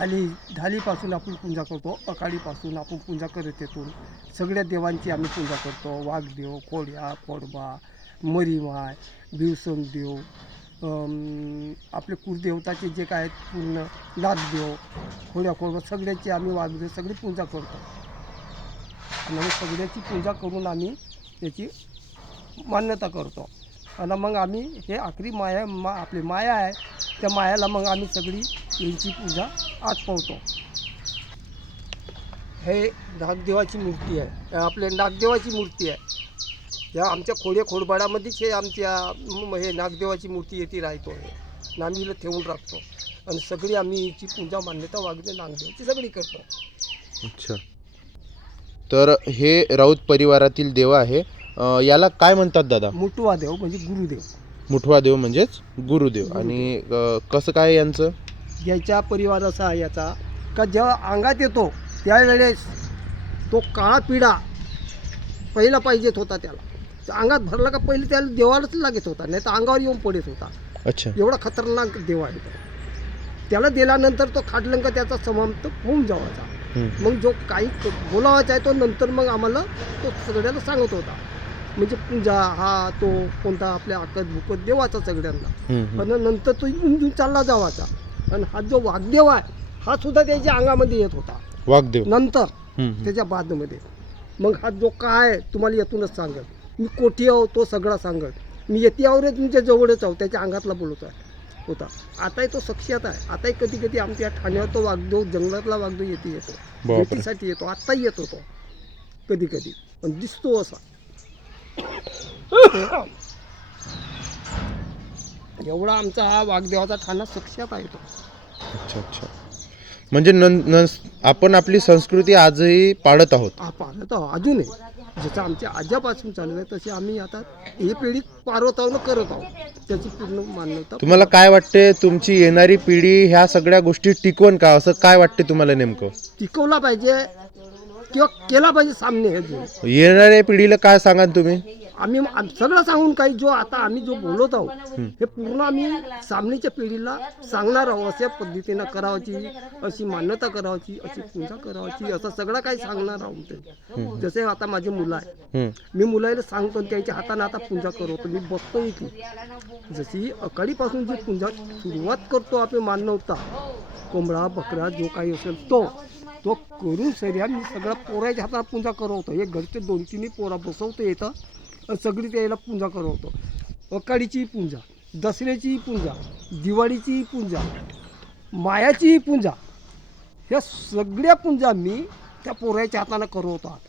ढाली ढालीपासून आपण पूजा करतो अकाळीपासून आपण पूजा करत येतो. सगळ्या देवांची आम्ही पूजा करतो. वाघदेव खोड्या खोडबा मरीमाय बिवसन देव आपले कुलदेवताचे जे काय आहेत पूर्ण नागदेव खोड्या खोडबा सगळ्याची आम्ही वाघदेव सगळी पूजा करतो. आणि सगळ्याची पूजा करून आम्ही त्याची मान्यता करतो. आणि मग आम्ही हे आखरी माया मा आपली माया आहे त्या मायाला मग आम्ही सगळी यांची पूजा आटपवतो. हे नागदेवाची मूर्ती आहे. हे आपल्या नागदेवाची मूर्ती आहे. या आमच्या खोडे खोडबाडामध्येच हे आमच्या म- हे नागदेवाची मूर्ती येते राहतो हे. आणि आम्ही हिला ठेवून राखतो. आणि सगळी आम्ही हिची पूजा मान्यता वागते नागदेवाची सगळी करतो. अच्छा. तर हे राऊत परिवारातील देव आहे. अं, याला काय म्हणतात दादा? मुटवा देव म्हणजे गुरुदेव. मुठवा देव म्हणजेच गुरुदेव. आणि अं, कसं काय यांचं? याच्या परिवार असा आहे याचा का जेव्हा अंगात येतो त्यावेळेस तो काळा पिढा पहिला पाहिजेत होता त्याला. त्या अंगात भरला का पहिले त्याला देवालाच लागत होता नाही तर अंगावर येऊन पडत होता. अच्छा. एवढा खतरनाक देव आहे तो. त्याला दिल्यानंतर तो खाटलंक त्याचा समाप्त होऊन हम्म. मग जो काही क- बोलावायचा आहे तो नंतर मग आम्हाला तो सगळ्याला सांगत होता. म्हणजे पूजा हा तो कोणता आपल्या आकत भुकत देवाचा सगळ्यांना. पण नंतर तो इथून इथून चालला जावाचा. आणि हा जो वाघदेव आहे हा सुद्धा त्याच्या अंगामध्ये येत होता. वाघदेव नंतर. त्याच्या बादमध्ये मग हा जो काय तुम्हाला येथूनच सांगत मी कोठी आहो तो सगळा सांगत मी येतीवर तुमच्या जवळच आहो त्याच्या अंगातला बोलत आहे होता. आताही तो सक्षात आहे. आताही कधी कधी आमच्या ठाण्यावर तो वाघदेव जंगलातला वाघदेव येते येतो. भेटीसाठी येतो. आत्ताही येतो तो कधी कधी पण दिसतो असा. एवढा आमचा हा वाघदेवाचा ठाणा सक्षात आहे तो. अच्छा अच्छा. म्हणजे नं- नं- आपण आपली संस्कृती आजही पाळत आहोत. हा पाहत आहो अजूनही. जसं आमच्या आज्यापासून चालू आहे तसे आम्ही आता ही पिढी पारवत आहोत करत आहोत. त्याची पूर्ण मान्यता तुम्हाला काय वाटते तुमची येणारी पिढी ह्या सगळ्या गोष्टी टिकवण का? असं काय वाटते तुम्हाला नेमकं? टिकवला पाहिजे किंवा केला पाहिजे सामने हे जे. येणाऱ्या पिढीला काय सांगाल तुम्ही? आम्ही आम- सगळं सांगून काही जो आता आम्ही जो बोलत आहोत हे पूर्ण आम्ही सामनेच्या पिढीला सांगणार आहोत अशा पद्धतीनं करावची अशी मान्यता करावची अशी पूजा करावची असं सगळं काही सांगणार आहोत ते. जसे आता माझी मुलं आहे हम्म. मी मुलाला सांगतो आणि त्यांच्या हाताने आता पूजा करतो मी बसतो इथे जशी अकाळीपासून जी पूजा सुरुवात करतो आपण मानवता कोंबडा बकरा जो काही असेल तो तो करून सऱ्या मी सगळा पोराच्या हाताने पूजा करवतो. एक घरचे दोन तीन पोरा बसवतो येतं सगळी त्याला पूजा करवतो. अकाळीची पूजा दसऱ्याची पूजा दिवाळीची पूजा मायाची पूजा ह्या सगळ्या पूजा मी त्या पोराच्या हाताने करवतो आता.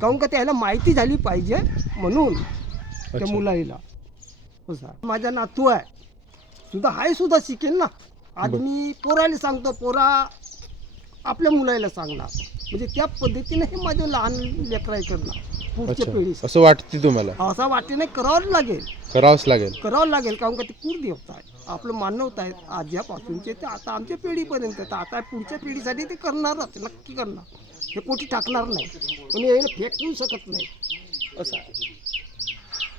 काहून का त्याला माहिती झाली पाहिजे म्हणून त्या असं आहे. माझा नातू आहे. सुद्धा हाय सुद्धा शिकेल ना. आज. मी पोराला सांगतो पोरा आपल्या मुलाला सांगणार. म्हणजे त्या पद्धतीने हे माझं लहान लेकराय करणार पुढच्या पिढीस असं वाटते तुम्हाला? असा वाटेने करावं लागेल. करावंच लागेल. करावं लागेल काहून का ते पूर देवता आहे आपलं मानवता आहे आज्यापासूनचे ते आता आमच्या पिढीपर्यंत. तर आता पुढच्या पिढीसाठी ते करणारच नक्की करणार. हे कोठी टाकणार नाही. आणि याला फेकू शकत नाही. असं आहे.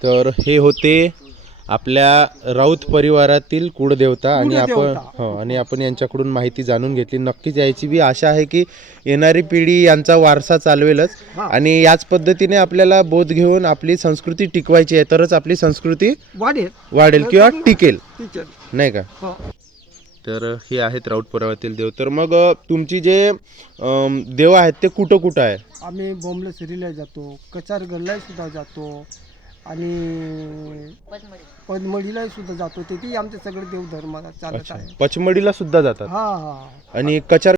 तर हे होते आपल्या राऊत परिवारातील कुळदेवता आणि आपण. हो आणि आपण यांच्याकडून माहिती जाणून घेतली. नक्कीच याची बी आशा आहे की येणारी पिढी यांचा वारसा चालवेलच. आणि याच पद्धतीने आपल्याला बोध घेऊन आपली संस्कृती टिकवायची आहे. तरच आपली संस्कृती वाढेल. वाढेल किंवा टिकेल. नाही का? हो. तर हे आहेत राऊत परिवारातील देव. तर मग तुमची जे देव आहेत ते कुठं कुठं आहे? आम्ही बॉम्बे सिरीला जातो. कचारगडला सुद्धा जातो. आणि पदमडीला सुद्धा जातो. तिथेही आमचे सगळे देवधर्म चालत अच्छा. आहे पचमडीला सुद्धा जातात? हा हा. आणि कचार